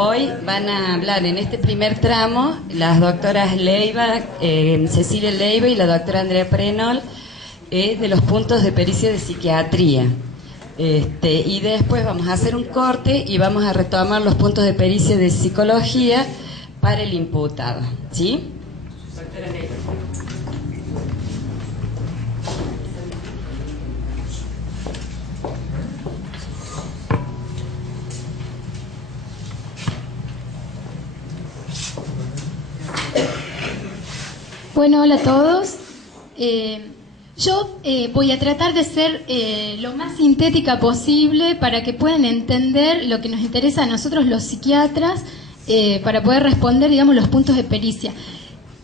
Hoy van a hablar en este primer tramo las doctoras Leiva, Cecilia Leiva y la doctora Andrea Prenol, de los puntos de pericia de psiquiatría. Y después vamos a hacer un corte y vamos a retomar los puntos de pericia de psicología para el imputado. ¿Sí? Doctora Leiva. Bueno, hola a todos. Yo voy a tratar de ser lo más sintética posible para que puedan entender lo que nos interesa a nosotros los psiquiatras, para poder responder, digamos, los puntos de pericia.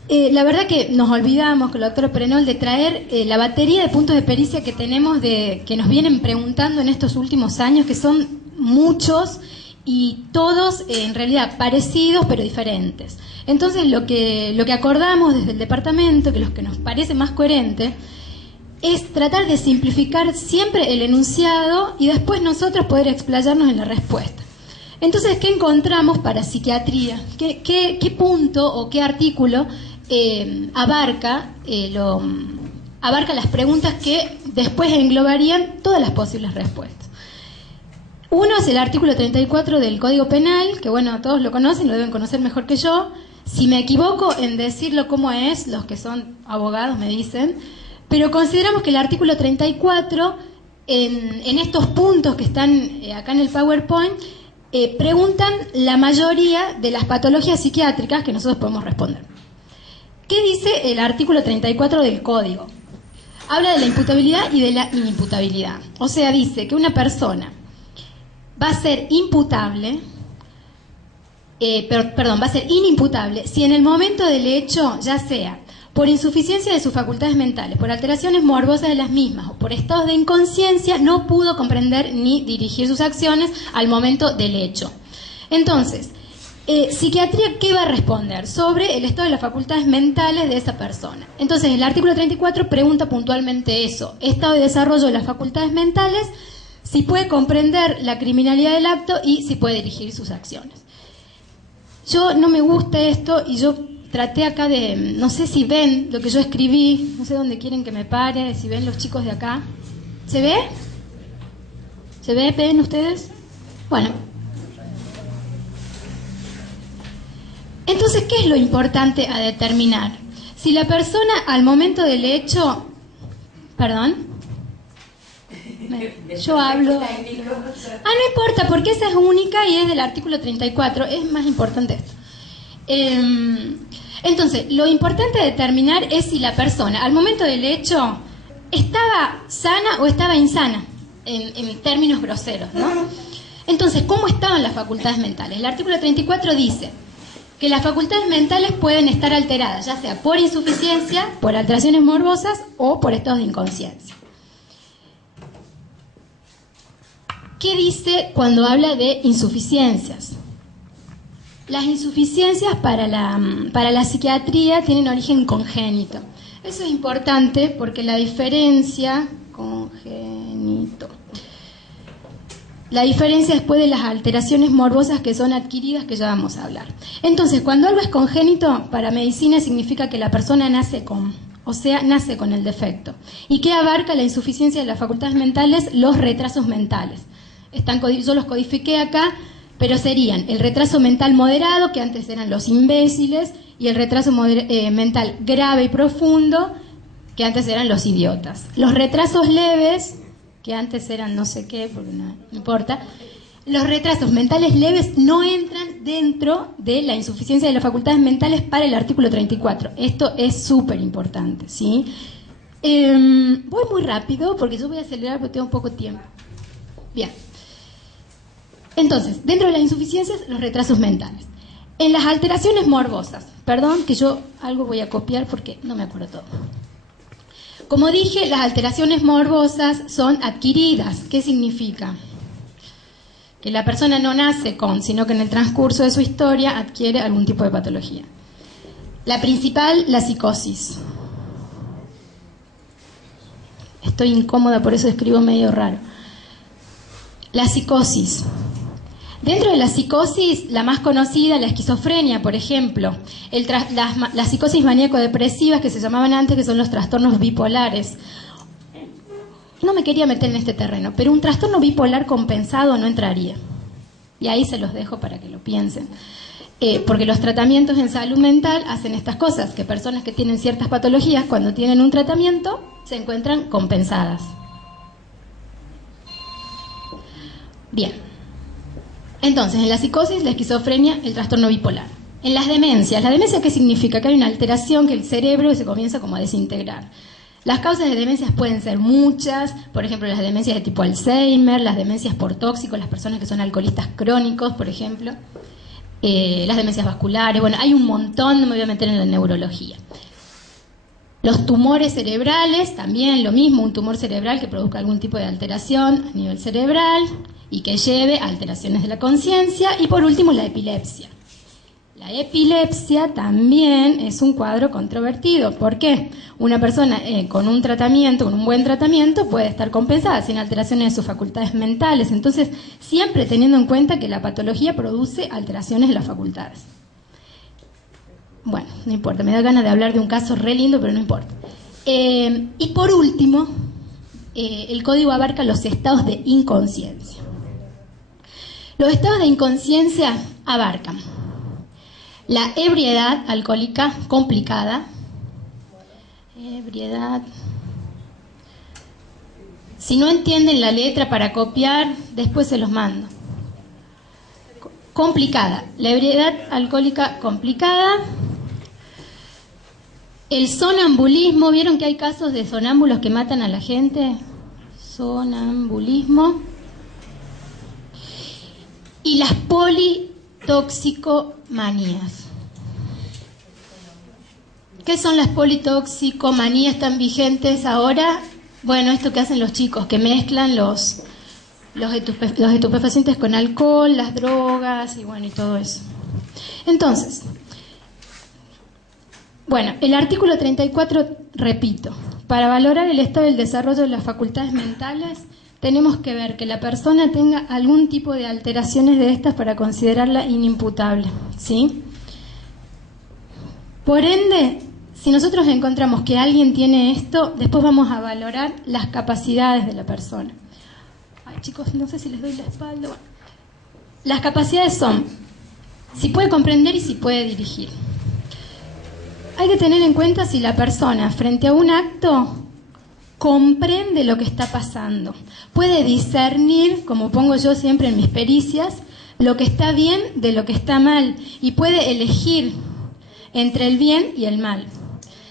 La verdad que nos olvidamos con la doctora Prenol de traer la batería de puntos de pericia que tenemos, que nos vienen preguntando en estos últimos años, que son muchos y todos en realidad parecidos pero diferentes. Entonces lo que acordamos desde el departamento, que lo que nos parece más coherente, es tratar de simplificar siempre el enunciado y después nosotros poder explayarnos en la respuesta. Entonces, ¿qué encontramos para psiquiatría? ¿Qué punto o qué artículo abarca las preguntas que después englobarían todas las posibles respuestas? Uno es el artículo 34 del Código Penal, que bueno, todos lo conocen, lo deben conocer mejor que yo. Si me equivoco en decirlo como es, los que son abogados me dicen, pero consideramos que el artículo 34, en estos puntos que están acá en el PowerPoint, preguntan la mayoría de las patologías psiquiátricas que nosotros podemos responder. ¿Qué dice el artículo 34 del Código? Habla de la imputabilidad y de la inimputabilidad. O sea, dice que una persona va a ser imputable, va a ser inimputable si en el momento del hecho, ya sea por insuficiencia de sus facultades mentales, por alteraciones morbosas de las mismas o por estados de inconsciencia, no pudo comprender ni dirigir sus acciones al momento del hecho. Entonces, psiquiatría, ¿qué va a responder? Sobre el estado de las facultades mentales de esa persona. Entonces, el artículo 34 pregunta puntualmente eso: estado de desarrollo de las facultades mentales, si puede comprender la criminalidad del acto y si puede dirigir sus acciones. Yo no me gusta esto y yo traté acá de, no sé si ven lo que yo escribí, no sé dónde quieren que me pare, si ven los chicos de acá. ¿Se ve? ¿Se ve? ¿Ven ustedes? Bueno. Entonces, ¿qué es lo importante a determinar? Si la persona al momento del hecho... ¿Perdón? Yo hablo... no importa, porque esa es única y es del artículo 34, es más importante esto. Entonces, lo importante a determinar es si la persona al momento del hecho estaba sana o estaba insana, en términos groseros, ¿no? Entonces, ¿cómo estaban las facultades mentales? El artículo 34 dice que las facultades mentales pueden estar alteradas, ya sea por insuficiencia, por alteraciones morbosas o por estados de inconsciencia. ¿Qué dice cuando habla de insuficiencias? Las insuficiencias para la psiquiatría tienen origen congénito. Eso es importante porque la diferencia después de las alteraciones morbosas que son adquiridas, que ya vamos a hablar. Entonces, cuando algo es congénito, para medicina significa que la persona nace con el defecto. ¿Y qué abarca la insuficiencia de las facultades mentales? Los retrasos mentales. Yo los codifiqué acá, pero serían el retraso mental moderado, que antes eran los imbéciles, y el retraso mental grave y profundo, que antes eran los idiotas. Los retrasos leves, que antes eran no sé qué, porque no importa, los retrasos mentales leves no entran dentro de la insuficiencia de las facultades mentales para el artículo 34. Esto es súper importante, ¿sí? Voy muy rápido porque yo voy a acelerar porque tengo poco tiempo. Bien. Entonces, dentro de las insuficiencias, los retrasos mentales. En las alteraciones morbosas, perdón que yo algo voy a copiar porque no me acuerdo todo. Como dije, las alteraciones morbosas son adquiridas. ¿Qué significa? Que la persona no nace con, sino que en el transcurso de su historia adquiere algún tipo de patología. La principal, la psicosis. Estoy incómoda, por eso escribo medio raro. La psicosis. Dentro de la psicosis, la más conocida, la esquizofrenia, por ejemplo, las psicosis maníaco-depresivas que se llamaban antes, que son los trastornos bipolares. No me quería meter en este terreno, pero un trastorno bipolar compensado no entraría. Y ahí se los dejo para que lo piensen. Porque los tratamientos en salud mental hacen estas cosas, que personas que tienen ciertas patologías, cuando tienen un tratamiento, se encuentran compensadas. Bien. Entonces, en la psicosis, la esquizofrenia, el trastorno bipolar. En las demencias, ¿la demencia qué significa? Que hay una alteración, que el cerebro se comienza como a desintegrar. Las causas de demencias pueden ser muchas, por ejemplo, las demencias de tipo Alzheimer, las demencias por tóxicos, las personas que son alcoholistas crónicos, por ejemplo. Las demencias vasculares, bueno, hay un montón, no me voy a meter en la neurología. Los tumores cerebrales, también lo mismo, un tumor cerebral que produzca algún tipo de alteración a nivel cerebral y que lleve a alteraciones de la conciencia. Y por último, la epilepsia. La epilepsia también es un cuadro controvertido. ¿Por qué? Una persona con un tratamiento, con un buen tratamiento, puede estar compensada sin alteraciones de sus facultades mentales. Entonces, siempre teniendo en cuenta que la patología produce alteraciones de las facultades. Bueno, no importa, me da ganas de hablar de un caso re lindo, pero no importa. Y por último, el código abarca los estados de inconsciencia. Los estados de inconsciencia abarcan la ebriedad alcohólica complicada. Ebriedad. Si no entienden la letra para copiar, después se los mando. Complicada. La ebriedad alcohólica complicada. El sonambulismo. ¿Vieron que hay casos de sonámbulos que matan a la gente? Sonambulismo. Y las politoxicomanías. ¿Qué son las politoxicomanías tan vigentes ahora? Bueno, esto que hacen los chicos, que mezclan los estupefacientes con alcohol, las drogas y bueno, y todo eso. Entonces, bueno, el artículo 34, repito, para valorar el estado del desarrollo de las facultades mentales, tenemos que ver que la persona tenga algún tipo de alteraciones de estas para considerarla inimputable, ¿sí? Por ende, si nosotros encontramos que alguien tiene esto, después vamos a valorar las capacidades de la persona. Ay, chicos, no sé si les doy la espalda. Bueno. Las capacidades son si puede comprender y si puede dirigir. Hay que tener en cuenta si la persona, frente a un acto, comprende lo que está pasando. Puede discernir, como pongo yo siempre en mis pericias, lo que está bien de lo que está mal y puede elegir entre el bien y el mal.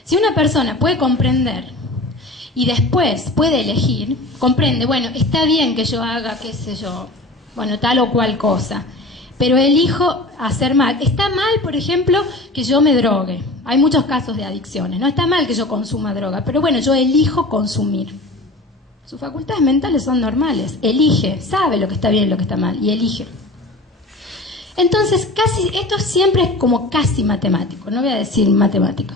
Si una persona puede comprender y después puede elegir, comprende, bueno, está bien que yo haga, qué sé yo, bueno, tal o cual cosa, pero elijo hacer mal. Está mal, por ejemplo, que yo me drogue. Hay muchos casos de adicciones. No está mal que yo consuma droga, pero bueno, yo elijo consumir. Sus facultades mentales son normales. Elige, sabe lo que está bien y lo que está mal, y elige. Entonces, esto siempre es como casi matemático, no voy a decir matemático.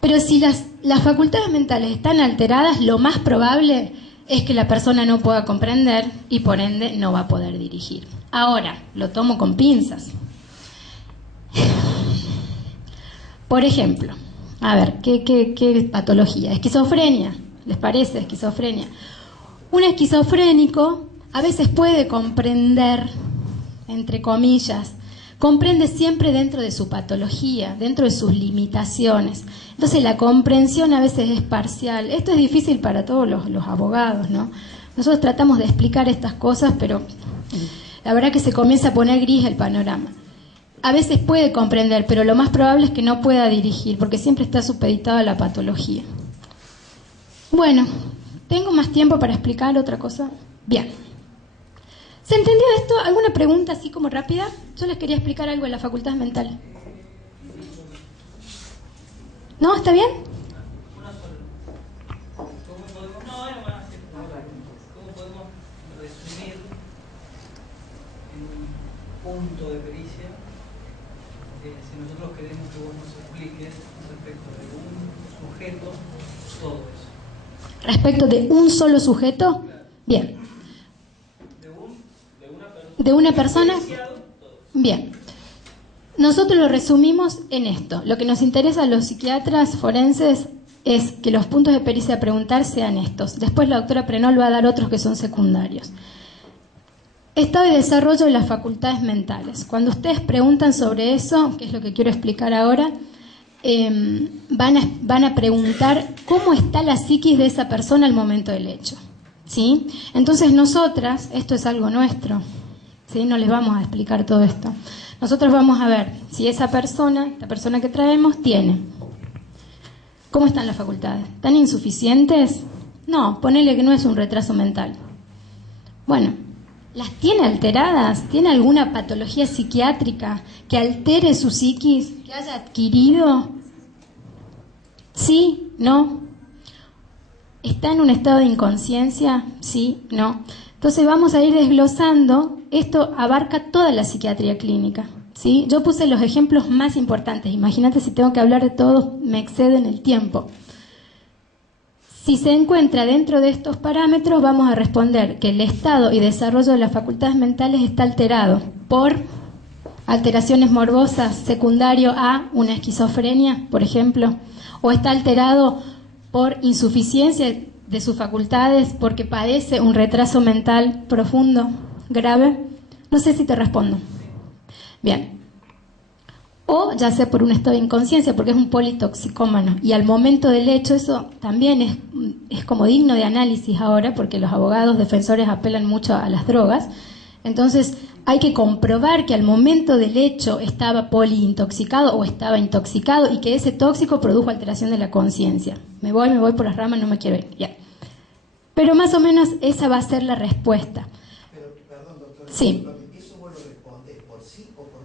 Pero si las facultades mentales están alteradas, lo más probable es que la persona no pueda comprender y por ende no va a poder dirigir. Ahora, lo tomo con pinzas. Por ejemplo, a ver, ¿qué patología? Esquizofrenia, ¿les parece? Esquizofrenia. Un esquizofrénico a veces puede comprender, entre comillas, comprende siempre dentro de su patología, dentro de sus limitaciones. Entonces la comprensión a veces es parcial. Esto es difícil para todos los abogados, ¿no? Nosotros tratamos de explicar estas cosas, pero la verdad que se comienza a poner gris el panorama. A veces puede comprender, pero lo más probable es que no pueda dirigir, porque siempre está supeditado a la patología. Bueno, ¿tengo más tiempo para explicar otra cosa? Bien. ¿Se entendió esto? ¿Alguna pregunta así como rápida? Yo les quería explicar algo de las facultades mentales. ¿No? ¿Está bien? ¿Cómo podemos resumir en un punto de pericia si nosotros queremos que vos nos expliques respecto de un sujeto todo eso? ¿Respecto de un solo sujeto? Bien. De una persona de una persona... Bien. Nosotros lo resumimos en esto. Lo que nos interesa a los psiquiatras forenses es que los puntos de pericia a preguntar sean estos. Después la doctora Prenol va a dar otros que son secundarios. Estado de desarrollo de las facultades mentales. Cuando ustedes preguntan sobre eso, que es lo que quiero explicar ahora, van a preguntar cómo está la psiquis de esa persona al momento del hecho, ¿sí? Entonces nosotras, esto es algo nuestro, ¿sí? No les vamos a explicar todo esto. Nosotros vamos a ver si esta persona que traemos tiene. ¿Cómo están las facultades? ¿Están insuficientes? No, ponele que no es un retraso mental. Bueno, ¿las tiene alteradas? ¿Tiene alguna patología psiquiátrica que altere su psiquis, que haya adquirido? ¿Sí? ¿No? ¿Está en un estado de inconsciencia? ¿Sí? ¿No? Entonces vamos a ir desglosando. Esto abarca toda la psiquiatría clínica, ¿sí? Yo puse los ejemplos más importantes. Imagínate si tengo que hablar de todos, me exceden el tiempo. Si se encuentra dentro de estos parámetros, vamos a responder que el estado y desarrollo de las facultades mentales está alterado por alteraciones morbosas secundario a una esquizofrenia, por ejemplo, o está alterado por insuficiencia de sus facultades porque padece un retraso mental profundo, grave. No sé si te respondo. Bien. O ya sea por un estado de inconsciencia, porque es un politoxicómano. Y al momento del hecho, eso también es como digno de análisis ahora, porque los abogados defensores apelan mucho a las drogas. Entonces, hay que comprobar que al momento del hecho estaba poliintoxicado o estaba intoxicado y que ese tóxico produjo alteración de la conciencia. Me voy por las ramas, no me quiero ir. Ya. Pero más o menos esa va a ser la respuesta. Pero, perdón, doctora, sí. ¿Eso vos lo respondés por sí o por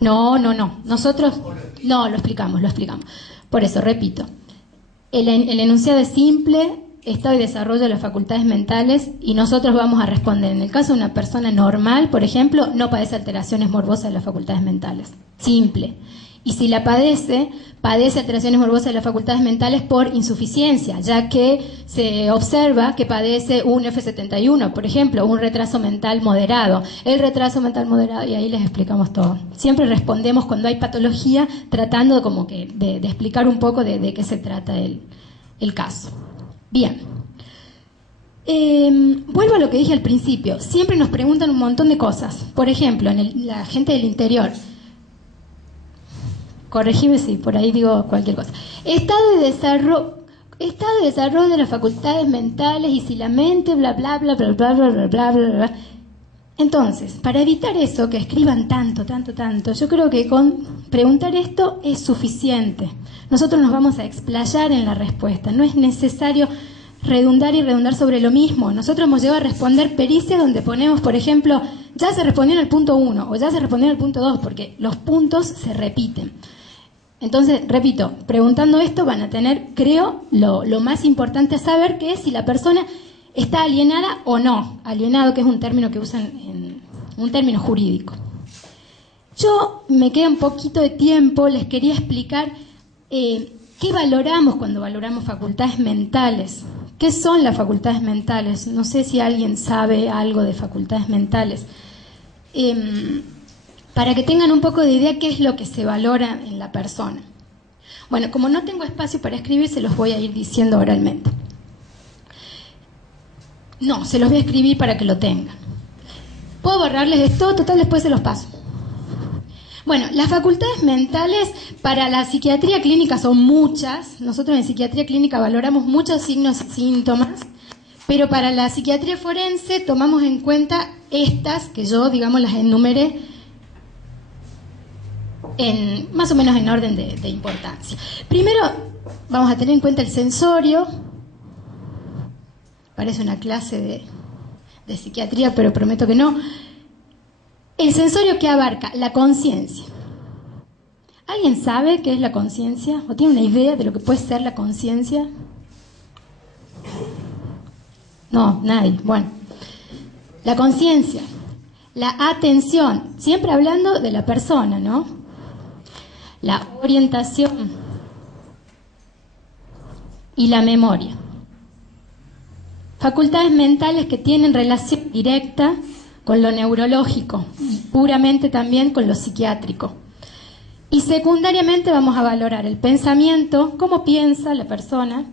no? No. Nosotros no lo explicamos. Por eso, repito, el enunciado es simple, estado y desarrollo de las facultades mentales, y nosotros vamos a responder. En el caso de una persona normal, por ejemplo, no padece alteraciones morbosas de las facultades mentales. Simple. Y si la padece alteraciones morbosas de las facultades mentales por insuficiencia, ya que se observa que padece un F71, por ejemplo, un retraso mental moderado. El retraso mental moderado, y ahí les explicamos todo. Siempre respondemos cuando hay patología, tratando como que de explicar un poco de qué se trata el caso. Bien. Vuelvo a lo que dije al principio. Siempre nos preguntan un montón de cosas. Por ejemplo, la gente del interior. Corregime si por ahí digo cualquier cosa. Estado de desarrollo de las facultades mentales y si la mente, bla, bla, bla, bla, bla, bla, bla, bla, bla, bla. Entonces, para evitar eso, que escriban tanto, yo creo que con preguntar esto es suficiente. Nosotros nos vamos a explayar en la respuesta. No es necesario redundar sobre lo mismo. Nosotros hemos llegado a responder pericias donde ponemos, por ejemplo, ya se respondió en el punto 1 o ya se respondió en el punto 2, porque los puntos se repiten. Entonces, repito, preguntando esto van a tener, creo, lo más importante a saber, que es si la persona está alienada o no. Alienado, que es un término que usan un término jurídico. Yo, me queda un poquito de tiempo, les quería explicar qué valoramos cuando valoramos facultades mentales. ¿Qué son las facultades mentales? No sé si alguien sabe algo de facultades mentales. Para que tengan un poco de idea qué es lo que se valora en la persona. Bueno, como no tengo espacio para escribir, se los voy a ir diciendo oralmente. No, se los voy a escribir para que lo tengan. Puedo borrarles esto, total, después se los paso. Bueno, las facultades mentales para la psiquiatría clínica son muchas. Nosotros en psiquiatría clínica valoramos muchos signos y síntomas, pero para la psiquiatría forense tomamos en cuenta estas, que yo, digamos, las enumeré más o menos en orden de importancia. Primero, vamos a tener en cuenta el sensorio. Parece una clase de psiquiatría, pero prometo que no. El sensorio que abarca la conciencia. ¿Alguien sabe qué es la conciencia? ¿O tiene una idea de lo que puede ser la conciencia? No, nadie. Bueno, la conciencia, la atención, siempre hablando de la persona, ¿no? La orientación y la memoria. Facultades mentales que tienen relación directa con lo neurológico y puramente también con lo psiquiátrico. Y secundariamente vamos a valorar el pensamiento, cómo piensa la persona,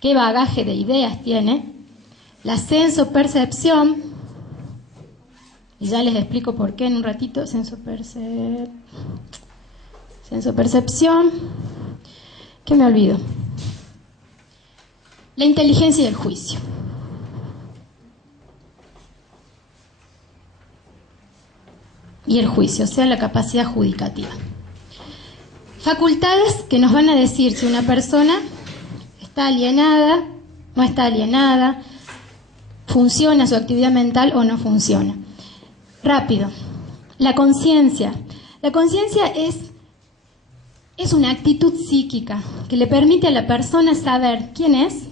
qué bagaje de ideas tiene, la sensopercepción, y ya les explico por qué en un ratito, sensopercepción, ¿qué me olvido? La inteligencia y el juicio. Y el juicio, o sea, la capacidad judicativa. Facultades que nos van a decir si una persona está alienada, no está alienada, funciona su actividad mental o no funciona. Rápido. La conciencia. La conciencia es una actitud psíquica que le permite a la persona saber quién es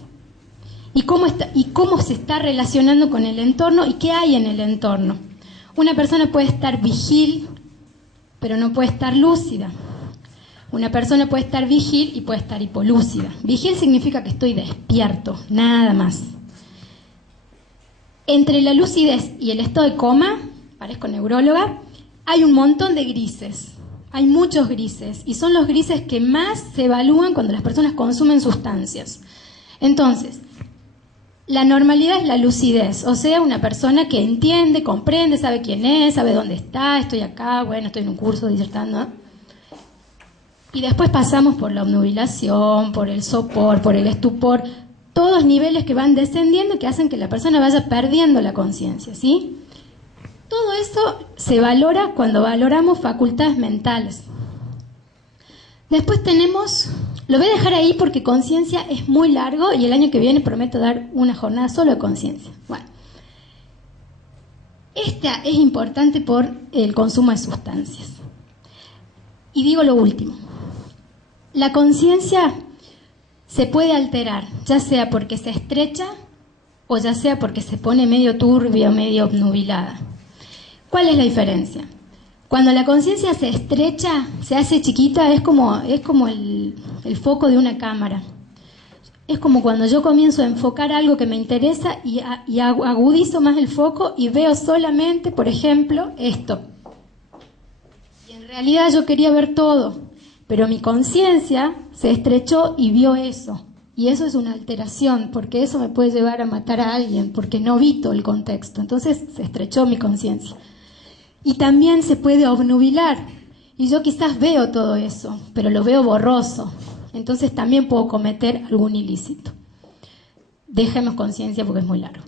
y cómo se está relacionando con el entorno y qué hay en el entorno. Una persona puede estar vigil, pero no puede estar lúcida. Una persona puede estar vigil y puede estar hipolúcida. Vigil significa que estoy despierto, nada más. Entre la lucidez y el estado de coma, parezco neuróloga, hay un montón de grises. Hay muchos grises y son los grises que más se evalúan cuando las personas consumen sustancias. Entonces, la normalidad es la lucidez, o sea, una persona que entiende, comprende, sabe quién es, sabe dónde está, estoy acá, bueno, estoy en un curso disertando. Y después pasamos por la obnubilación, por el sopor, por el estupor, todos niveles que van descendiendo que hacen que la persona vaya perdiendo la conciencia, ¿sí? Todo eso se valora cuando valoramos facultades mentales. Después tenemos, lo voy a dejar ahí porque conciencia es muy largo y el año que viene prometo dar una jornada solo de conciencia. Bueno, esta es importante por el consumo de sustancias. Y digo lo último, la conciencia se puede alterar, ya sea porque se estrecha o ya sea porque se pone medio turbia o medio obnubilada. ¿Cuál es la diferencia? Cuando la conciencia se estrecha, se hace chiquita, es como el foco de una cámara. Es como cuando yo comienzo a enfocar algo que me interesa y agudizo más el foco y veo solamente, por ejemplo, esto. Y en realidad yo quería ver todo, pero mi conciencia se estrechó y vio eso. Y eso es una alteración, porque eso me puede llevar a matar a alguien, porque no vi todo el contexto. Entonces se estrechó mi conciencia. Y también se puede obnubilar. Y yo quizás veo todo eso, pero lo veo borroso. Entonces también puedo cometer algún ilícito. Dejemos conciencia porque es muy largo.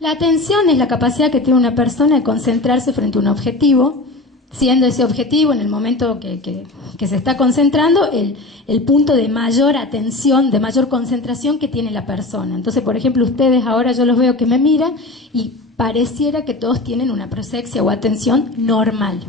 La atención es la capacidad que tiene una persona de concentrarse frente a un objetivo, siendo ese objetivo en el momento que se está concentrando el punto de mayor atención, de mayor concentración que tiene la persona. Entonces, por ejemplo, ustedes ahora yo los veo que me miran y pareciera que todos tienen una prosexia o atención normal.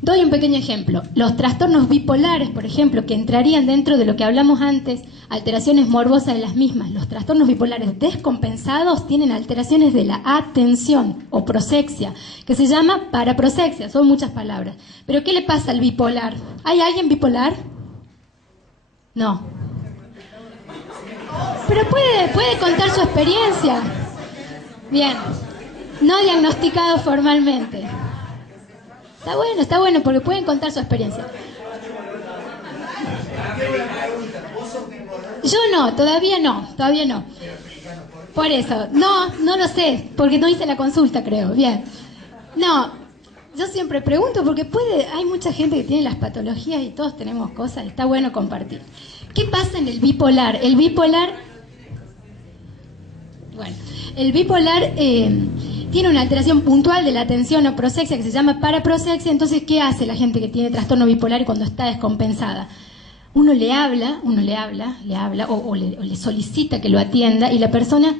Doy un pequeño ejemplo. Los trastornos bipolares, por ejemplo, que entrarían dentro de lo que hablamos antes, alteraciones morbosas de las mismas. Los trastornos bipolares descompensados tienen alteraciones de la atención o prosexia, que se llama paraprosexia, son muchas palabras. ¿Pero qué le pasa al bipolar? ¿Hay alguien bipolar? No. Pero puede contar su experiencia. Bien. No diagnosticado formalmente. Está bueno, porque pueden contar su experiencia. Yo no, todavía no. Por eso, no lo sé, porque no hice la consulta, creo. Bien. No, yo siempre pregunto, porque hay mucha gente que tiene las patologías y todos tenemos cosas, está bueno compartir. ¿Qué pasa en el bipolar? El bipolar tiene una alteración puntual de la atención o prosexia que se llama paraprosexia. Entonces, ¿qué hace la gente que tiene trastorno bipolar y cuando está descompensada? Uno le habla o le solicita que lo atienda y la persona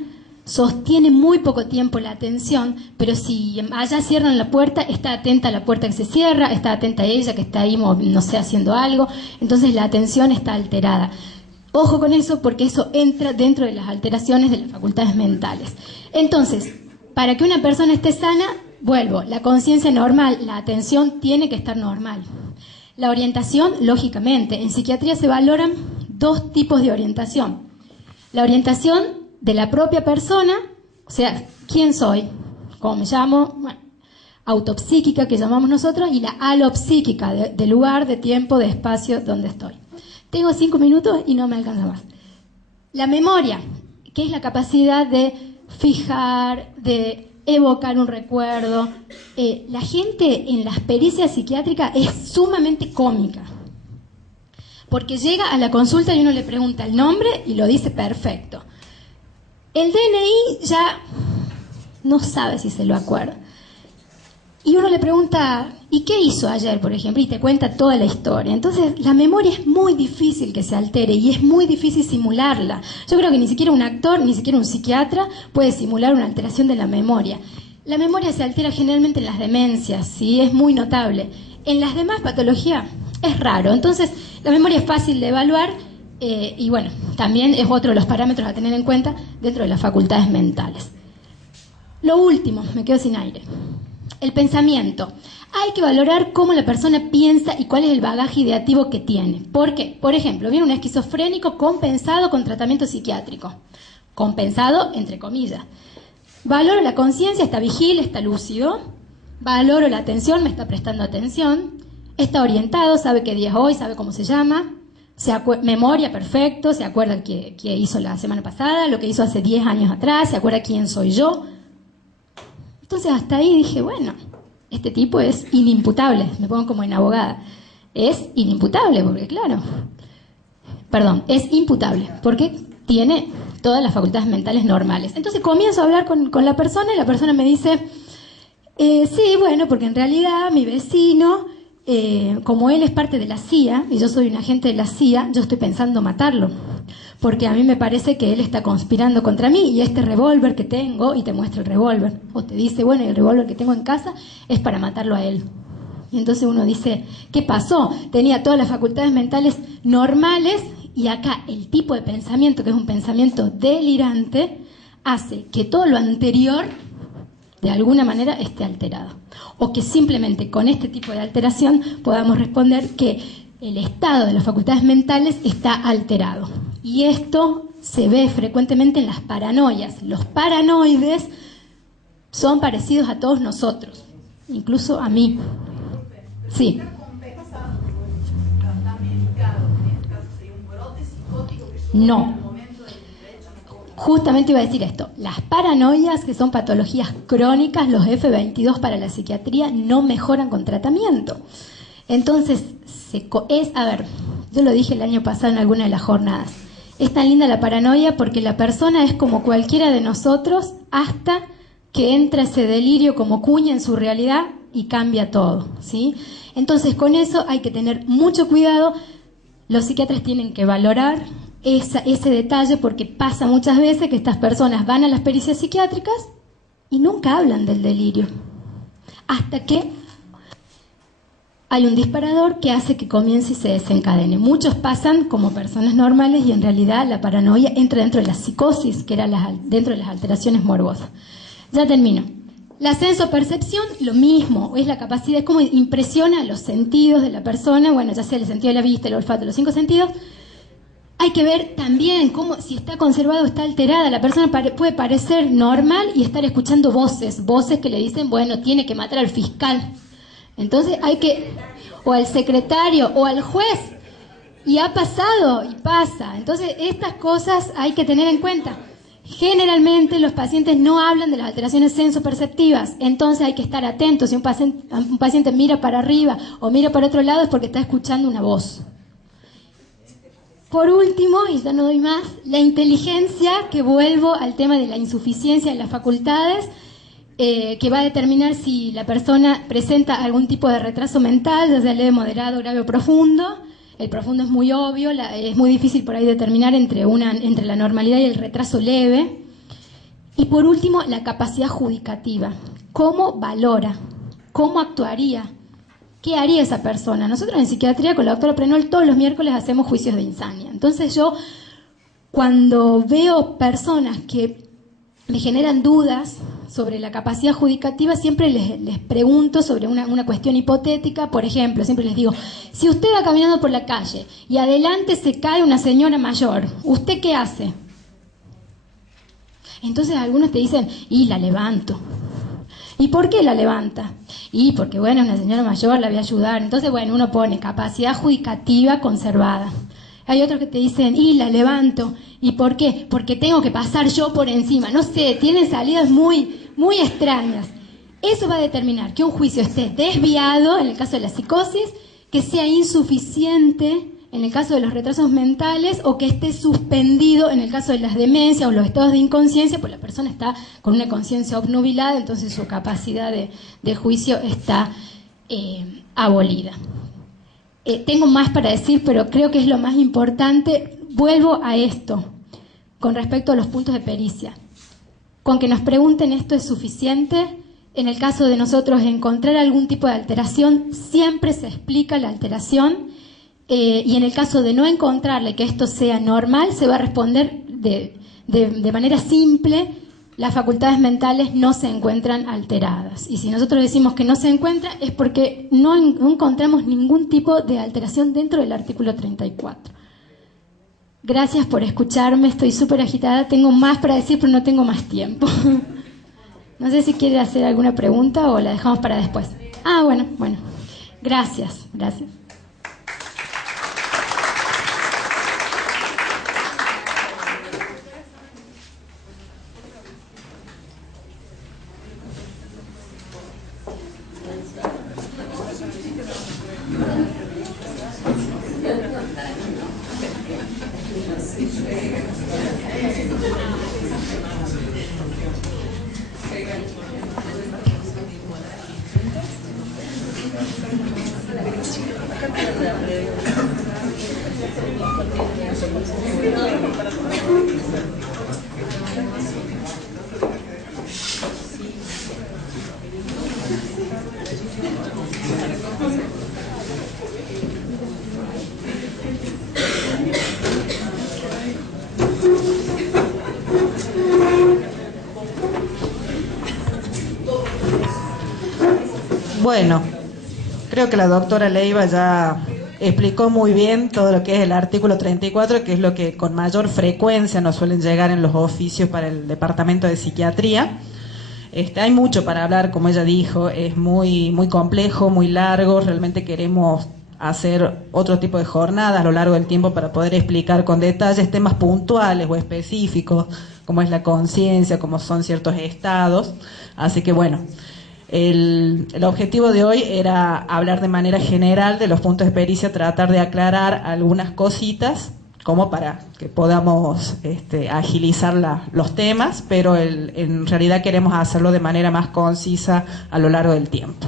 sostiene muy poco tiempo la atención, pero si allá cierran la puerta, está atenta a la puerta que se cierra, está atenta a ella que está ahí, no sé, haciendo algo, entonces la atención está alterada. Ojo con eso porque eso entra dentro de las alteraciones de las facultades mentales. Entonces, para que una persona esté sana, vuelvo, la conciencia normal, la atención tiene que estar normal. La orientación, lógicamente, en psiquiatría se valoran dos tipos de orientación. La orientación de la propia persona O sea, ¿quién soy? ¿Cómo me llamo? Bueno, autopsíquica, que llamamos nosotros, y la alopsíquica, de lugar, de tiempo, de espacio donde estoy. Tengo 5 minutos y no me alcanza más. La memoria, que es la capacidad de fijar, de evocar un recuerdo. La gente en las pericias psiquiátricas es sumamente cómica, porque llega a la consulta y uno le pregunta el nombre y lo dice perfecto. El DNI ya no sabe si se lo acuerda. Y uno le pregunta, ¿y qué hizo ayer, por ejemplo? Y te cuenta toda la historia. Entonces, la memoria es muy difícil que se altere y es muy difícil simularla. Yo creo que ni siquiera un actor, ni siquiera un psiquiatra puede simular una alteración de la memoria. La memoria se altera generalmente en las demencias, ¿sí? Es muy notable. En las demás patologías es raro. Entonces, la memoria es fácil de evaluar y, bueno, también es otro de los parámetros a tener en cuenta dentro de las facultades mentales. Lo último, me quedo sin aire. El pensamiento. Hay que valorar cómo la persona piensa y cuál es el bagaje ideativo que tiene. ¿Por qué? Por ejemplo, viene un esquizofrénico compensado con tratamiento psiquiátrico. Compensado, entre comillas. Valoro la conciencia, está vigil, está lúcido. Valoro la atención, me está prestando atención. Está orientado, sabe qué día es hoy, sabe cómo se llama. Memoria, perfecto, se acuerda qué hizo la semana pasada, lo que hizo hace 10 años atrás, se acuerda quién soy yo. Entonces hasta ahí dije, bueno, este tipo es inimputable, me pongo como en abogada. Es inimputable porque, claro, es imputable porque tiene todas las facultades mentales normales. Entonces comienzo a hablar con la persona y la persona me dice, sí, bueno, porque en realidad mi vecino, como él es parte de la CIA y yo soy un agente de la CIA, yo estoy pensando matarlo. Porque a mí me parece que él está conspirando contra mí y este revólver que tengo, y te muestra el revólver, o te dice, bueno, el revólver que tengo en casa es para matarlo a él. Y entonces uno dice, ¿qué pasó? Tenía todas las facultades mentales normales y acá el tipo de pensamiento, que es un pensamiento delirante, hace que todo lo anterior de alguna manera esté alterado. O que simplemente con este tipo de alteración podamos responder que el estado de las facultades mentales está alterado. Y esto se ve frecuentemente en las paranoias. Los paranoides son parecidos a todos nosotros, incluso a mí. Sí. No. Justamente iba a decir esto. Las paranoias, que son patologías crónicas, los F22 para la psiquiatría, no mejoran con tratamiento. Entonces, yo lo dije el año pasado en alguna de las jornadas. Es tan linda la paranoia porque la persona es como cualquiera de nosotros hasta que entra ese delirio como cuña en su realidad y cambia todo, ¿sí? Entonces, con eso hay que tener mucho cuidado. Los psiquiatras tienen que valorar ese detalle porque pasa muchas veces que estas personas van a las pericias psiquiátricas y nunca hablan del delirio. Hasta que hay un disparador que hace que comience y se desencadene. Muchos pasan como personas normales y en realidad la paranoia entra dentro de la psicosis, que era dentro de las alteraciones morbosas. Ya termino. La sensopercepción, lo mismo, es la capacidad, es como impresiona los sentidos de la persona, bueno, ya sea el sentido de la vista, el olfato, los 5 sentidos. Hay que ver también cómo, si está conservado o está alterada. La persona puede parecer normal y estar escuchando voces que le dicen, bueno, tiene que matar al fiscal. Entonces o al secretario, o al juez, y ha pasado, y pasa. Entonces estas cosas hay que tener en cuenta. Generalmente los pacientes no hablan de las alteraciones sensoperceptivas, entonces hay que estar atentos. Si un paciente mira para arriba o mira para otro lado es porque está escuchando una voz. Por último, y ya no doy más, la inteligencia, que vuelvo al tema de la insuficiencia de las facultades, que va a determinar si la persona presenta algún tipo de retraso mental, ya sea leve, moderado, grave o profundo. El profundo es muy obvio, es muy difícil por ahí determinar entre la normalidad y el retraso leve. Y por último, la capacidad judicativa. ¿Cómo valora? ¿Cómo actuaría? ¿Qué haría esa persona? Nosotros en psiquiatría con la doctora Prenol todos los miércoles hacemos juicios de insania. Entonces yo, cuando veo personas que me generan dudas sobre la capacidad judicativa, siempre les pregunto sobre una cuestión hipotética. Por ejemplo, siempre les digo, si usted va caminando por la calle y adelante se cae una señora mayor, ¿usted qué hace? Entonces algunos te dicen, y la levanto. ¿Y por qué la levanta? Y porque, bueno, una señora mayor la voy a ayudar. Entonces, bueno, uno pone capacidad judicativa conservada. Hay otros que te dicen, y la levanto. ¿Y por qué? Porque tengo que pasar yo por encima. No sé, tienen salidas muy, muy extrañas. Eso va a determinar que un juicio esté desviado, en el caso de la psicosis, que sea insuficiente en el caso de los retrasos mentales, o que esté suspendido en el caso de las demencias o los estados de inconsciencia, pues la persona está con una conciencia obnubilada, entonces su capacidad de juicio está abolida. Tengo más para decir, pero creo que es lo más importante. Vuelvo a esto, con respecto a los puntos de pericia. Con que nos pregunten esto es suficiente. En el caso de nosotros encontrar algún tipo de alteración, siempre se explica la alteración. Y en el caso de no encontrarle que esto sea normal, se va a responder de manera simple: las facultades mentales no se encuentran alteradas. Y si nosotros decimos que no se encuentra, es porque no encontramos ningún tipo de alteración dentro del artículo 34. Gracias por escucharme, estoy súper agitada, tengo más para decir, pero no tengo más tiempo. No sé si quiere hacer alguna pregunta o la dejamos para después. Bueno. Gracias. Bueno, creo que la doctora Leiva ya explicó muy bien todo lo que es el artículo 34, que es lo que con mayor frecuencia nos suelen llegar en los oficios para el departamento de psiquiatría. Hay mucho para hablar, como ella dijo, es muy complejo, muy largo. Realmente queremos hacer otro tipo de jornadas a lo largo del tiempo para poder explicar con detalles temas puntuales o específicos, como es la conciencia, como son ciertos estados. Así que bueno, el objetivo de hoy era hablar de manera general de los puntos de pericia, tratar de aclarar algunas cositas como para que podamos agilizar los temas, pero en realidad queremos hacerlo de manera más concisa a lo largo del tiempo.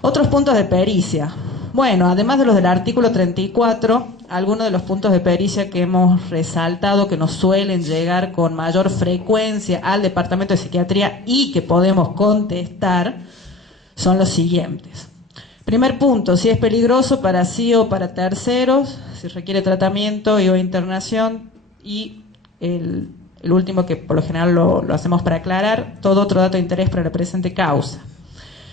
Otros puntos de pericia. Bueno, además de los del artículo 34, algunos de los puntos de pericia que hemos resaltado que nos suelen llegar con mayor frecuencia al departamento de psiquiatría y que podemos contestar son los siguientes. Primer punto, si es peligroso para sí o para terceros, si requiere tratamiento y o internación, y el último, que por lo general lo hacemos para aclarar, todo otro dato de interés para la presente causa.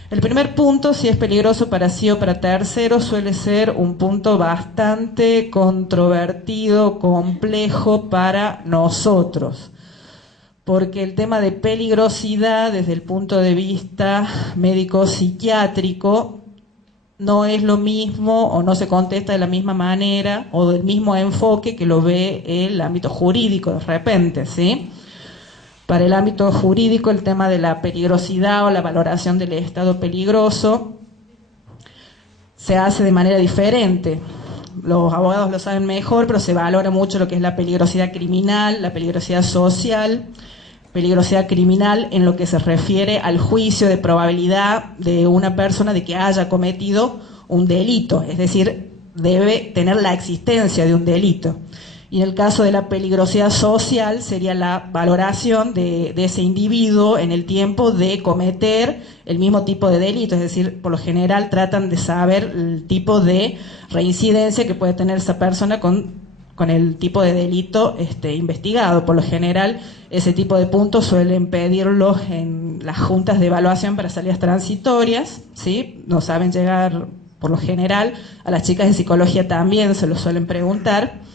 El primer punto, si es peligroso para sí o para terceros, suele ser un punto bastante controvertido, complejo para nosotros, porque el tema de peligrosidad desde el punto de vista médico-psiquiátrico no es lo mismo o no se contesta de la misma manera o del mismo enfoque que lo ve el ámbito jurídico de repente, ¿sí? Para el ámbito jurídico, el tema de la peligrosidad o la valoración del estado peligroso se hace de manera diferente. Los abogados lo saben mejor, pero se valora mucho lo que es la peligrosidad criminal, la peligrosidad social, peligrosidad criminal en lo que se refiere al juicio de probabilidad de una persona de que haya cometido un delito, es decir, debe tener la existencia de un delito. Y en el caso de la peligrosidad social sería la valoración de ese individuo en el tiempo de cometer el mismo tipo de delito, es decir, por lo general tratan de saber el tipo de reincidencia que puede tener esa persona con el tipo de delito investigado. Por lo general ese tipo de puntos suelen pedirlos en las juntas de evaluación para salidas transitorias, ¿sí? No saben llegar por lo general, a las chicas de psicología también se lo suelen preguntar.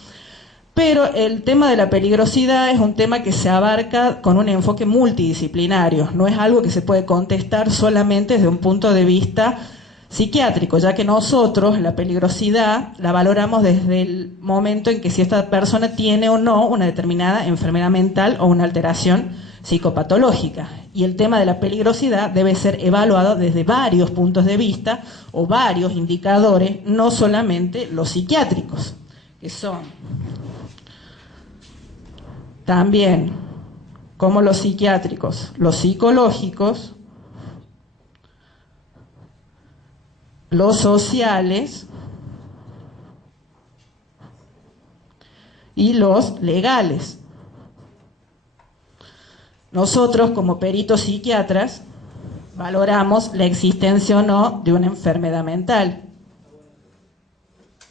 Pero el tema de la peligrosidad es un tema que se abarca con un enfoque multidisciplinario, no es algo que se puede contestar solamente desde un punto de vista psiquiátrico, ya que nosotros la peligrosidad la valoramos desde el momento en que si esta persona tiene o no una determinada enfermedad mental o una alteración psicopatológica. Y el tema de la peligrosidad debe ser evaluado desde varios puntos de vista o varios indicadores, no solamente los psiquiátricos, que son también, como los psiquiátricos, los psicológicos, los sociales y los legales. Nosotros, como peritos psiquiatras, valoramos la existencia o no de una enfermedad mental,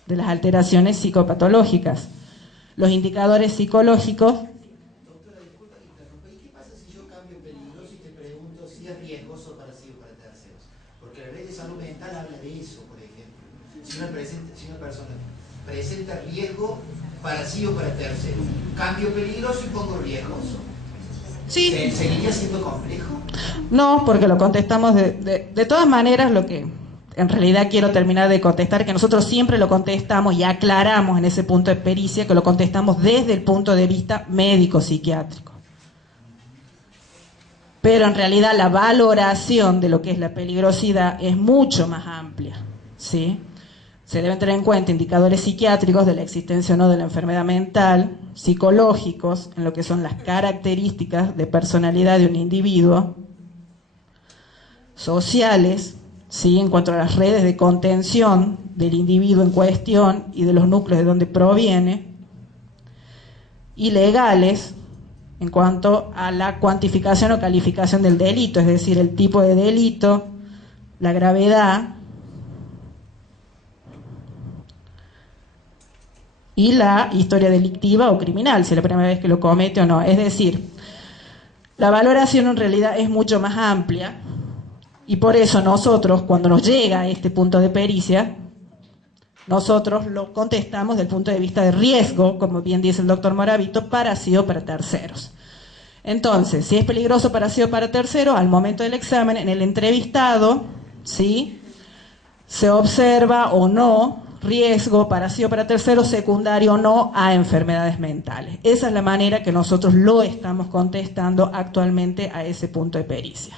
de las alteraciones psicopatológicas. Los indicadores psicológicos. Doctora, disculpa que interrumpa. ¿Y qué pasa si yo cambio peligroso y te pregunto si es riesgoso para sí o para terceros? Porque la ley de salud mental habla de eso, por ejemplo. Si una persona presenta riesgo para sí o para terceros, cambio peligroso y pongo riesgoso. Sí. ¿Seguiría siendo complejo? No, porque lo contestamos de todas maneras. Lo que en realidad quiero terminar de contestar, que nosotros siempre lo contestamos y aclaramos en ese punto de pericia, que lo contestamos desde el punto de vista médico-psiquiátrico. Pero en realidad la valoración de lo que es la peligrosidad es mucho más amplia, ¿sí? Se deben tener en cuenta indicadores psiquiátricos de la existencia o no de la enfermedad mental, psicológicos, en lo que son las características de personalidad de un individuo, sociales, ¿sí?, en cuanto a las redes de contención del individuo en cuestión y de los núcleos de donde proviene, y legales, en cuanto a la cuantificación o calificación del delito, es decir, el tipo de delito, la gravedad y la historia delictiva o criminal, si es la primera vez que lo comete o no. Es decir, la valoración en realidad es mucho más amplia y por eso nosotros, cuando nos llega a este punto de pericia, nosotros lo contestamos desde el punto de vista de riesgo, como bien dice el doctor Moravito, para sí o para terceros. Entonces, si es peligroso para sí o para terceros, al momento del examen, en el entrevistado, ¿sí?, se observa o no riesgo para sí o para terceros, secundario o no a enfermedades mentales. Esa es la manera que nosotros lo estamos contestando actualmente a ese punto de pericia.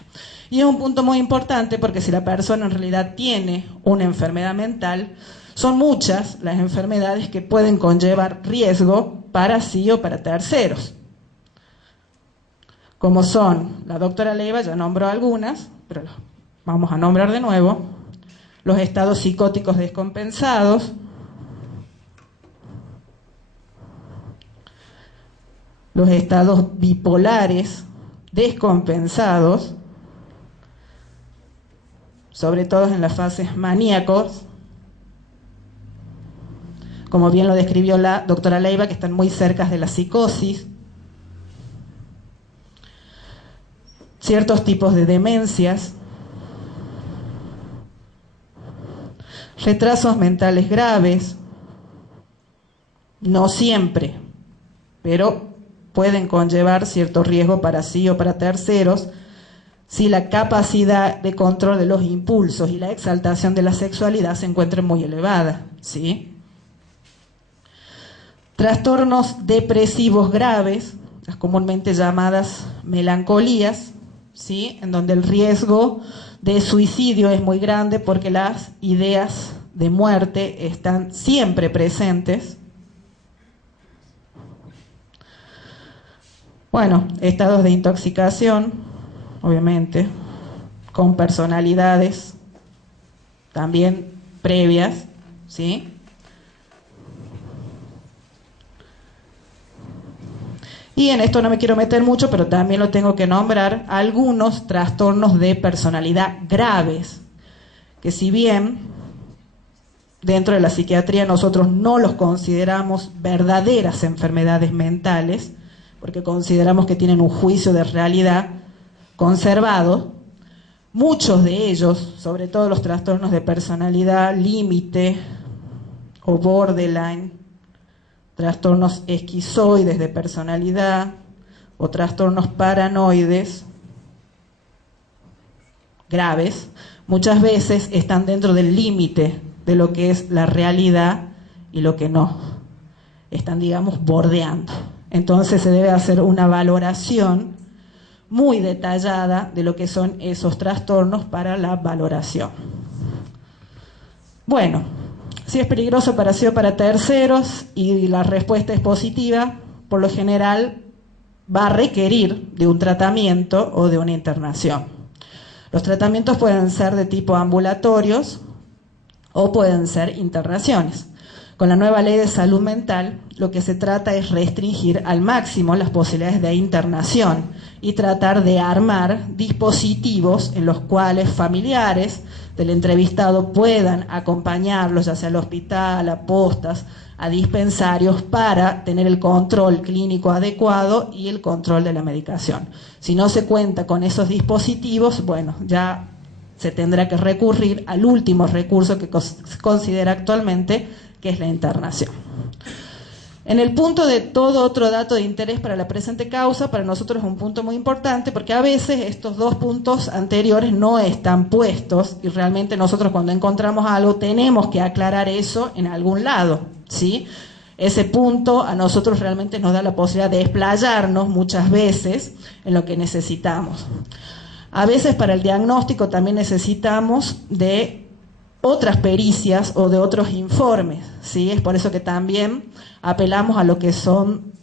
Y es un punto muy importante porque si la persona en realidad tiene una enfermedad mental, son muchas las enfermedades que pueden conllevar riesgo para sí o para terceros. Como son, la doctora Leiva ya nombró algunas, pero vamos a nombrar de nuevo: los estados psicóticos descompensados, los estados bipolares descompensados, sobre todo en las fases maníacos, como bien lo describió la doctora Leiva, que están muy cerca de la psicosis, ciertos tipos de demencias, retrasos mentales graves, no siempre, pero pueden conllevar cierto riesgo para sí o para terceros, si la capacidad de control de los impulsos y la exaltación de la sexualidad se encuentra muy elevada, ¿sí? Trastornos depresivos graves, las comúnmente llamadas melancolías, ¿sí?, en donde el riesgo de suicidio es muy grande porque las ideas de muerte están siempre presentes. Bueno, estados de intoxicación, obviamente, con personalidades también previas, ¿sí? Y en esto no me quiero meter mucho, pero también lo tengo que nombrar, algunos trastornos de personalidad graves, que si bien dentro de la psiquiatría nosotros no los consideramos verdaderas enfermedades mentales, porque consideramos que tienen un juicio de realidad conservado, muchos de ellos, sobre todo los trastornos de personalidad límite o borderline, trastornos esquizoides de personalidad o trastornos paranoides graves, muchas veces están dentro del límite de lo que es la realidad y lo que no. Están, digamos, bordeando. Entonces se debe hacer una valoración muy detallada de lo que son esos trastornos para la valoración. Bueno, si es peligroso para sí o para terceros y la respuesta es positiva, por lo general va a requerir de un tratamiento o de una internación. Los tratamientos pueden ser de tipo ambulatorios o pueden ser internaciones. Con la nueva ley de salud mental, lo que se trata es restringir al máximo las posibilidades de internación y tratar de armar dispositivos en los cuales familiares del entrevistado puedan acompañarlos, ya sea al hospital, a postas, a dispensarios, para tener el control clínico adecuado y el control de la medicación. Si no se cuenta con esos dispositivos, bueno, ya se tendrá que recurrir al último recurso que se considera actualmente, que es la internación. En el punto de todo otro dato de interés para la presente causa, para nosotros es un punto muy importante, porque a veces estos dos puntos anteriores no están puestos y realmente nosotros cuando encontramos algo tenemos que aclarar eso en algún lado, ¿sí? Ese punto a nosotros realmente nos da la posibilidad de explayarnos muchas veces en lo que necesitamos. A veces para el diagnóstico también necesitamos de otras pericias o de otros informes, ¿sí? Es por eso que también apelamos a lo que son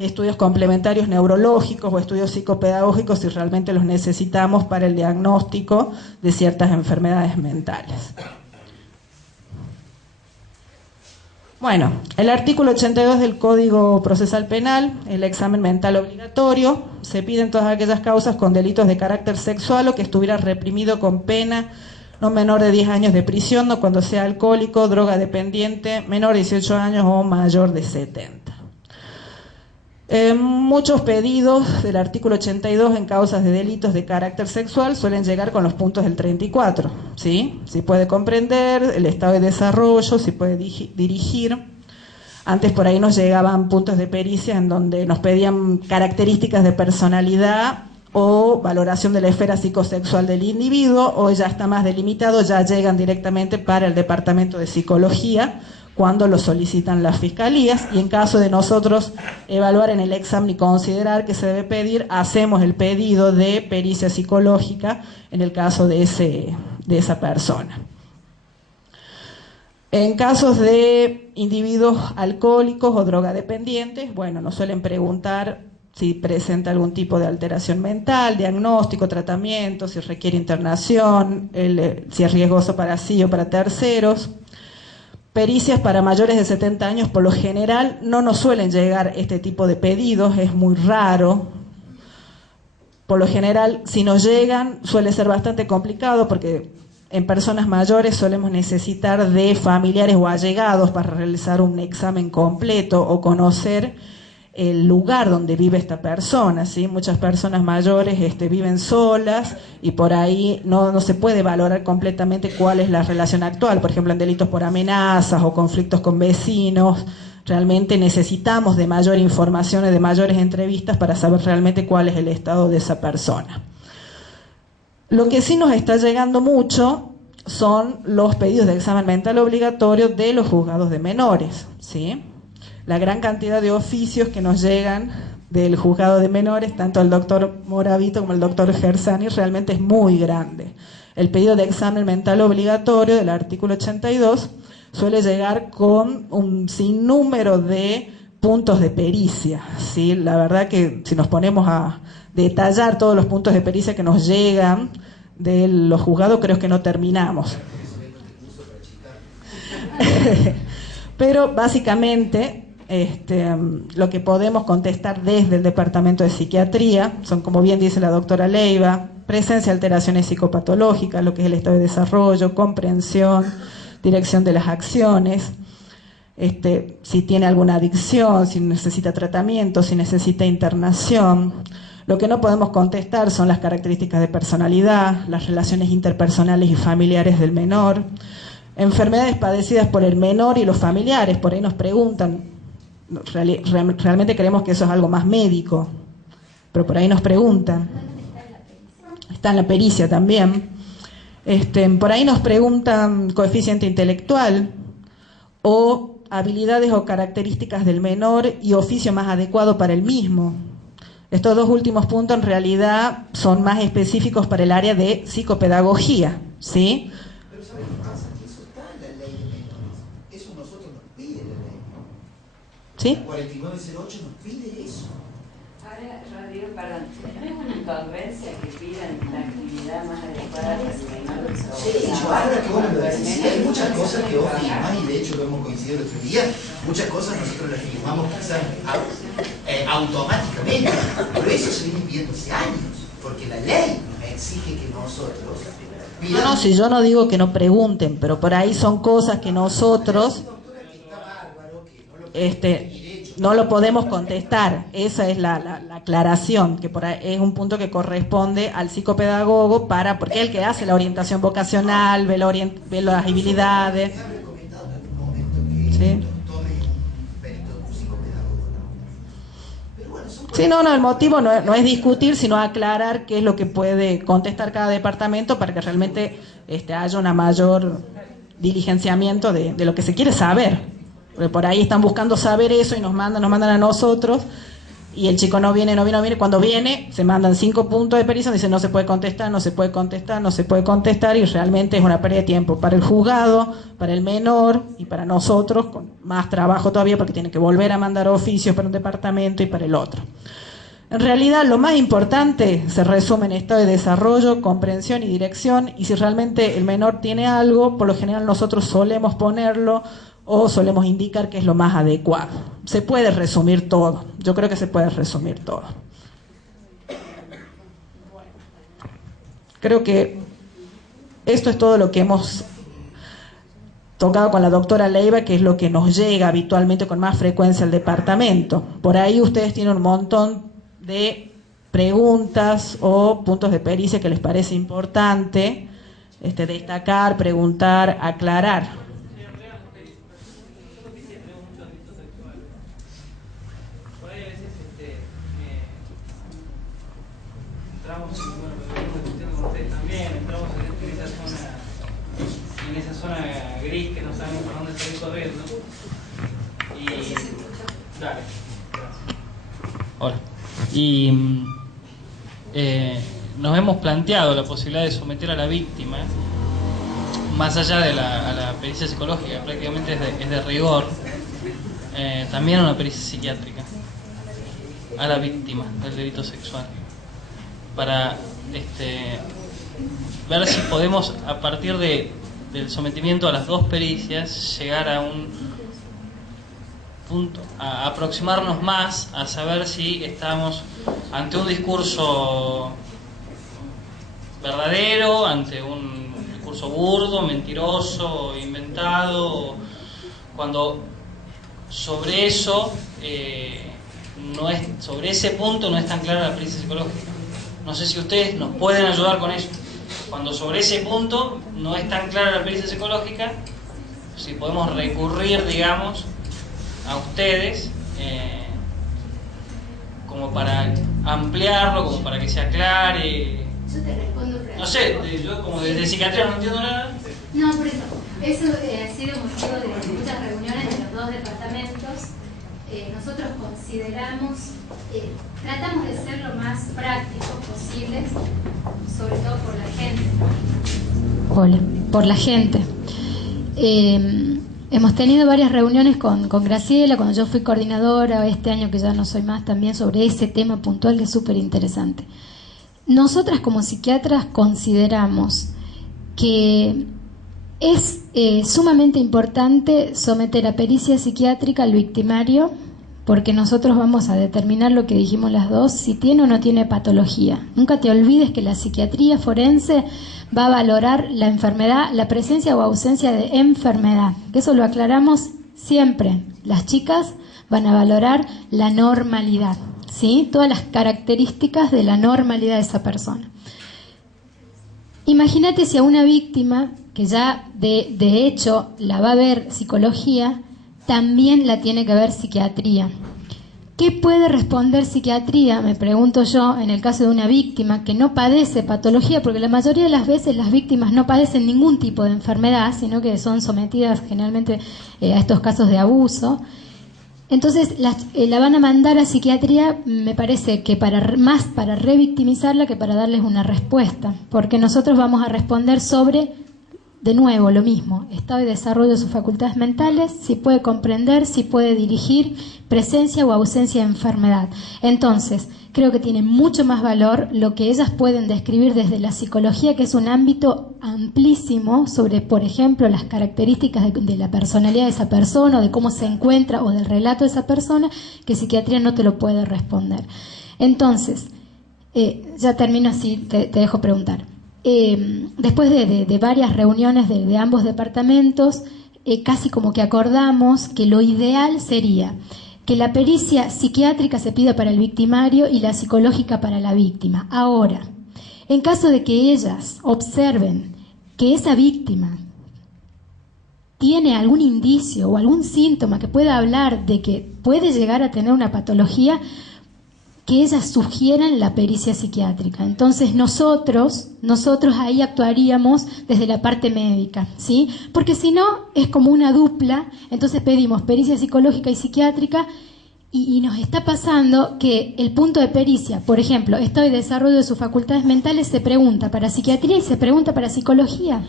estudios complementarios neurológicos o estudios psicopedagógicos si realmente los necesitamos para el diagnóstico de ciertas enfermedades mentales. Bueno, el artículo 82 del Código Procesal Penal, el examen mental obligatorio, se piden todas aquellas causas con delitos de carácter sexual o que estuviera reprimido con pena no menor de 10 años de prisión, o cuando sea alcohólico, droga dependiente, menor de 18 años o mayor de 70. Muchos pedidos del artículo 82 en causas de delitos de carácter sexual suelen llegar con los puntos del 34, ¿sí? Si puede comprender el estado de desarrollo, si puede dirigir. Antes por ahí nos llegaban puntos de pericia en donde nos pedían características de personalidad o valoración de la esfera psicosexual del individuo, o ya está más delimitado, ya llegan directamente para el departamento de psicología cuando lo solicitan las fiscalías, y en caso de nosotros evaluar en el examen y considerar que se debe pedir, hacemos el pedido de pericia psicológica en el caso de esa persona. En casos de individuos alcohólicos o drogadependientes, bueno, nos suelen preguntar si presenta algún tipo de alteración mental, diagnóstico, tratamiento, si requiere internación, si es riesgoso para sí o para terceros. Pericias para mayores de 70 años, por lo general, no nos suelen llegar este tipo de pedidos, es muy raro. Por lo general, si nos llegan, suele ser bastante complicado porque en personas mayores solemos necesitar de familiares o allegados para realizar un examen completo o conocer el lugar donde vive esta persona, ¿sí? Muchas personas mayores viven solas y por ahí no se puede valorar completamente cuál es la relación actual, por ejemplo en delitos por amenazas o conflictos con vecinos. Realmente necesitamos de mayor información y de mayores entrevistas para saber realmente cuál es el estado de esa persona. Lo que sí nos está llegando mucho son los pedidos de examen mental obligatorio de los juzgados de menores, ¿sí? La gran cantidad de oficios que nos llegan del juzgado de menores, tanto el doctor Moravito como el doctor Gersani, realmente es muy grande. El pedido de examen mental obligatorio del artículo 82 suele llegar con un sinnúmero de puntos de pericia, ¿sí? La verdad que si nos ponemos a detallar todos los puntos de pericia que nos llegan de los juzgados, creo que no terminamos. Pero básicamente lo que podemos contestar desde el departamento de psiquiatría son, como bien dice la doctora Leiva, presencia de alteraciones psicopatológicas, lo que es el estado de desarrollo, comprensión, dirección de las acciones, si tiene alguna adicción, si necesita tratamiento, si necesita internación. Lo que no podemos contestar son las características de personalidad, las relaciones interpersonales y familiares del menor, enfermedades padecidas por el menor y los familiares. Por ahí nos preguntan realmente creemos que eso es algo más médico, pero por ahí nos preguntan. Está en la pericia también. Por ahí nos preguntan coeficiente intelectual o habilidades o características del menor y oficio más adecuado para el mismo. Estos dos últimos puntos en realidad son más específicos para el área de psicopedagogía, ¿sí? Pero ¿sabes qué pasa? Que eso está en la ley de menores. Eso nosotros nos pide la ley. ¿Sí? 4908 nos pide eso. Ahora, Rodrigo, perdón, ¿no es una incongruencia que pidan la actividad más adecuada para el menor? Sí, yo ahora que vos me lo decís, hay muchas cosas que vos firmás y de hecho lo hemos coincidido el otro día, muchas cosas nosotros las firmamos quizás automáticamente, pero eso se viene pidiendo hace años, porque la ley nos exige que nosotros pidamos. No, si yo no digo que no pregunten, pero por ahí son cosas que nosotros no lo podemos contestar. Esa es la aclaración, que por ahí es un punto que corresponde al psicopedagogo porque es el que hace la orientación vocacional, ve las habilidades. ¿Sí? Sí, no, el motivo no es discutir, sino aclarar qué es lo que puede contestar cada departamento para que realmente haya una mayor diligenciamiento de lo que se quiere saber. Porque por ahí están buscando saber eso y nos mandan a nosotros, y el chico no viene. Cuando viene, se mandan 5 puntos de pericia, dicen no se puede contestar, y realmente es una pérdida de tiempo para el juzgado, para el menor y para nosotros, con más trabajo todavía porque tienen que volver a mandar oficios para un departamento y para el otro. En realidad, lo más importante se resume en estado de desarrollo, comprensión y dirección, y si realmente el menor tiene algo, por lo general nosotros solemos ponerlo o solemos indicar que es lo más adecuado. Se puede resumir todo, yo creo que se puede resumir todo. Creo que esto es todo lo que hemos tocado con la doctora Leiva, que es lo que nos llega habitualmente con más frecuencia al departamento. Por ahí ustedes tienen un montón de preguntas o puntos de pericia que les parece importante destacar, preguntar, aclarar. En esa zona gris que no sabemos por dónde salir corriendo. Y dale. Hola. Y nos hemos planteado la posibilidad de someter a la víctima, más allá de a la pericia psicológica, prácticamente es de rigor, también a una pericia psiquiátrica, a la víctima del delito sexual, para ver si podemos, a partir del sometimiento a las dos pericias, llegar a un punto, a aproximarnos más, a saber si estamos ante un discurso verdadero, ante un discurso burdo, mentiroso, inventado, cuando sobre eso sobre ese punto no es tan clara la pericia psicológica. No sé si ustedes nos pueden ayudar con eso. Cuando sobre ese punto no es tan clara la pericia psicológica, si podemos recurrir, digamos, a ustedes como para ampliarlo, como para que se aclare. Yo te respondo. No sé, yo como desde psiquiatría no entiendo nada. No, por eso ha sido motivo de muchas reuniones de los dos departamentos. Nosotros consideramos, tratamos de ser lo más prácticos posibles, sobre todo por la gente. Hola, por la gente. Hemos tenido varias reuniones con Graciela, cuando yo fui coordinadora, este año que ya no soy más, también sobre ese tema puntual que es súper interesante. Nosotras como psiquiatras consideramos que es sumamente importante someter a pericia psiquiátrica al victimario, porque nosotros vamos a determinar lo que dijimos las dos, si tiene o no tiene patología. Nunca te olvides que la psiquiatría forense va a valorar la enfermedad, la presencia o ausencia de enfermedad, que eso lo aclaramos siempre. Las chicas van a valorar la normalidad, ¿sí? Todas las características de la normalidad de esa persona. Imagínate si a una víctima, que ya de hecho la va a ver psicología, también la tiene que ver psiquiatría. ¿Qué puede responder psiquiatría? Me pregunto yo, en el caso de una víctima que no padece patología, porque la mayoría de las veces las víctimas no padecen ningún tipo de enfermedad, sino que son sometidas generalmente a estos casos de abuso. Entonces la van a mandar a psiquiatría, me parece que más para revictimizarla que para darles una respuesta, porque nosotros vamos a responder sobre, de nuevo, lo mismo, estado y desarrollo de sus facultades mentales, si puede comprender, si puede dirigir, presencia o ausencia de enfermedad. Entonces, creo que tiene mucho más valor lo que ellas pueden describir desde la psicología, que es un ámbito amplísimo sobre, por ejemplo, las características de la personalidad de esa persona, o de cómo se encuentra, o del relato de esa persona, que psiquiatría no te lo puede responder. Entonces, ya termino así, te dejo preguntar. Después de varias reuniones de ambos departamentos, casi como que acordamos que lo ideal sería que la pericia psiquiátrica se pida para el victimario y la psicológica para la víctima. Ahora, en caso de que ellas observen que esa víctima tiene algún indicio o algún síntoma que pueda hablar de que puede llegar a tener una patología, que ellas sugieran la pericia psiquiátrica. Entonces nosotros ahí actuaríamos desde la parte médica, ¿sí? Porque si no, es como una dupla, entonces pedimos pericia psicológica y psiquiátrica, y nos está pasando que el punto de pericia, por ejemplo, estado y desarrollo de sus facultades mentales, se pregunta para psiquiatría y se pregunta para psicología,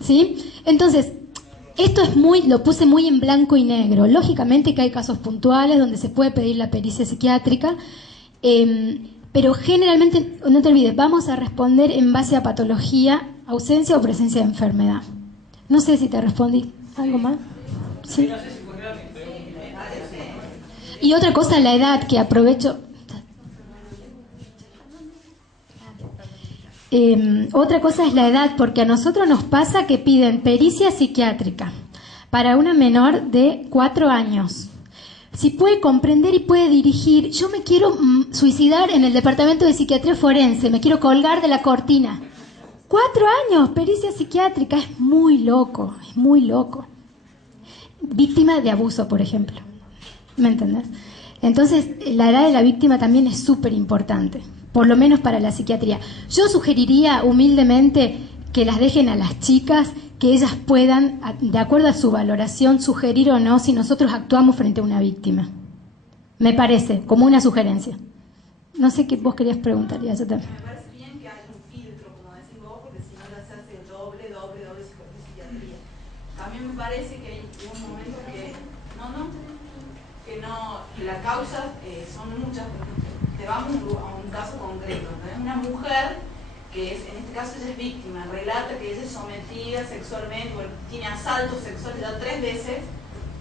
¿sí? Entonces, esto es lo puse muy en blanco y negro. Lógicamente que hay casos puntuales donde se puede pedir la pericia psiquiátrica, pero generalmente, no te olvides, vamos a responder en base a patología, ausencia o presencia de enfermedad. No sé si te respondí. ¿Algo más? ¿Sí? Y otra cosa, la edad, que aprovecho... otra cosa es la edad, porque a nosotros nos pasa que piden pericia psiquiátrica para una menor de 4 años. Si puede comprender y puede dirigir, yo me quiero suicidar en el departamento de psiquiatría forense, me quiero colgar de la cortina. 4 años, pericia psiquiátrica, es muy loco, es muy loco. Víctima de abuso, por ejemplo. ¿Me entendés? Entonces, la edad de la víctima también es súper importante, por lo menos para la psiquiatría. Yo sugeriría humildemente que las dejen a las chicas, que ellas puedan, de acuerdo a su valoración, sugerir o no si nosotros actuamos frente a una víctima. Me parece, como una sugerencia. No sé qué vos querías preguntar, ya también. Me parece bien que haya un filtro, como decís vos, porque si no ya se hace doble psiquiatría. También me parece que hay un momento que las causas son muchas. Te vamos a un caso concreto, ¿no? Una mujer que es, en este caso ella es víctima, relata que ella es sometida sexualmente, bueno, tiene asaltos sexuales ya 3 veces,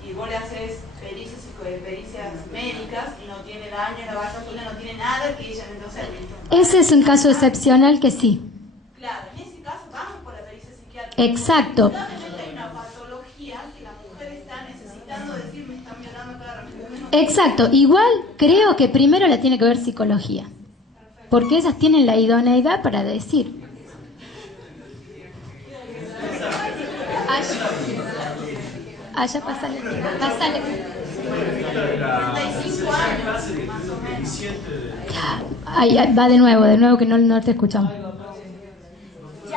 y vos le haces pericias médicas y no tiene daño en la vagina, no tiene nada que ella entonces... Ese es un caso excepcional que sí. Claro, en ese caso vamos por la pericia psiquiátrica. Exacto. Hay una patología que la mujer está necesitando decir, me están violando cada rato. Exacto, igual creo que primero la tiene que ver psicología, porque ellas tienen la idoneidad para decir. Allá, pásale. 35 años, más o menos. Ahí va de nuevo que no te escuchamos. Ya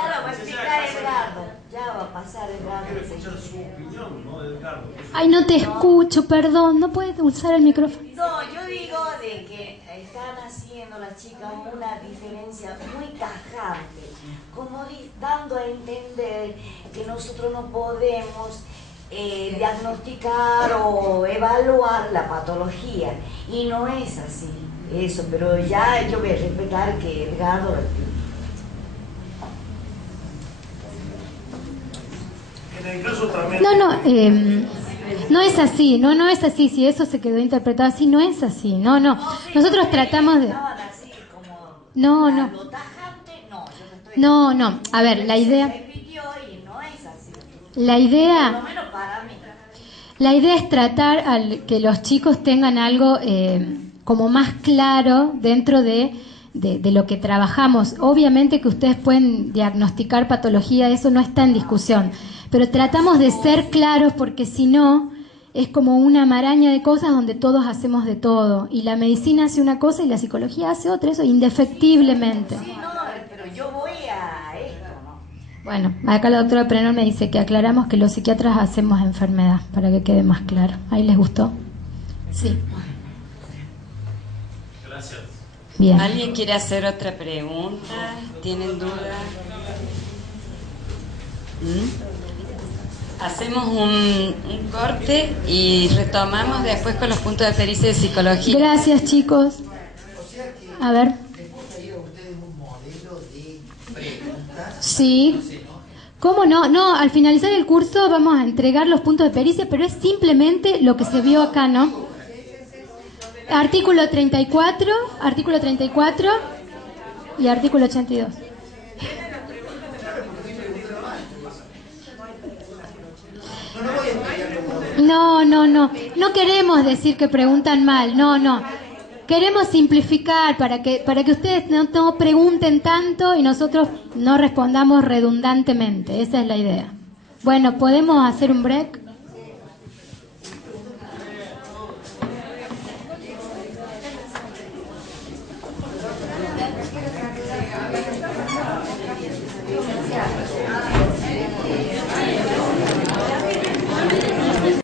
lo va a explicar Edgardo, ya va a pasar Edgardo. Ay, no te escucho, perdón, no puedes usar el micrófono. No, yo digo de que están haciendo las chicas una diferencia muy tajante, como dando a entender que nosotros no podemos diagnosticar o evaluar la patología, y no es así eso, pero ya yo voy a respetar que Edgardo... En el caso también... No es así, no es así, si eso se quedó interpretado así, no es así, no. Nosotros tratamos de... No, a ver, la idea es tratar que los chicos tengan algo como más claro dentro de de lo que trabajamos. Obviamente que ustedes pueden diagnosticar patología, eso no está en discusión, pero tratamos de ser claros porque si no es como una maraña de cosas donde todos hacemos de todo y la medicina hace una cosa y la psicología hace otra, eso indefectiblemente. Sí, no, pero yo voy a esto, ¿no? Bueno, acá la doctora Prenol me dice que aclaramos que los psiquiatras hacemos enfermedad, para que quede más claro. ¿Ahí les gustó? Sí. Gracias. Bien. ¿Alguien quiere hacer otra pregunta? ¿Tienen duda? Hacemos un corte y retomamos después con los puntos de pericia de psicología. Gracias, chicos. A ver. ¿Les puedo pedir a ustedes un modelo de preguntas? Sí. ¿Cómo no? No, al finalizar el curso vamos a entregar los puntos de pericia, pero es simplemente lo que se vio acá, ¿no? Artículo 34 y artículo 82. No queremos decir que preguntan mal, no. Queremos simplificar para que ustedes no pregunten tanto y nosotros no respondamos redundantemente. Esa es la idea. Bueno, ¿podemos hacer un break?